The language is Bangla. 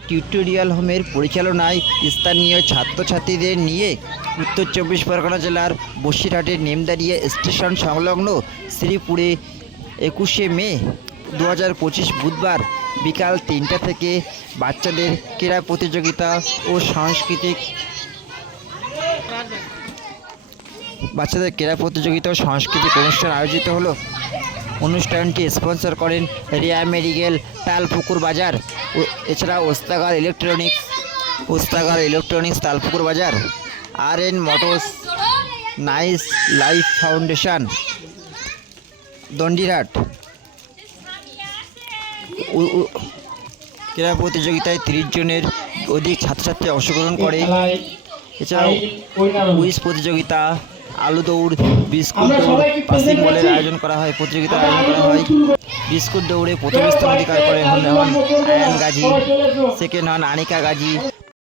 টিউটোরিয়াল হোমের পরিচালনায় স্থানীয় ছাত্রছাত্রীদের নিয়ে উত্তর চব্বিশ পরগনা জেলার বসিরহাটের নেমদারিয়া স্টেশন সংলগ্ন শ্রীপুরে একুশে মে দু হাজার পঁচিশ বুধবার বিকাল তিনটা থেকে বাচ্চাদের ক্রীড়া প্রতিযোগিতা ও সাংস্কৃতিক বাচ্চাদের ক্রীড়া প্রতিযোগিতা ও সাংস্কৃতিক অনুষ্ঠান আয়োজিত হলো। অনুষ্ঠানটি স্পন্সর করেন রিয়া মেডিকেল তালপুকুর বাজার। এছাড়া ওস্তাগার ইলেকট্রনিক্স ওস্তাগার ইলেকট্রনিক্স তালপুকুর বাজার। R N motors nice life foundation Dandirat. ক্রীড়া প্রতিযোগিতায় তিরিশ জনের অধিক ছাত্রছাত্রী অংশগ্রহণ করে। এছাড়াও কুইজ প্রতিযোগিতা আলু দৌড় বিস্কুট দৌড় পাসিং বলের আয়োজন করা হয় প্রতিযোগিতার আয়োজন করা হয়। বিস্কুট দৌড়ে প্রথম স্থান অধিকার করে হন হন আয়ান গাজী সেকেন্ড হন আনিকা গাজী।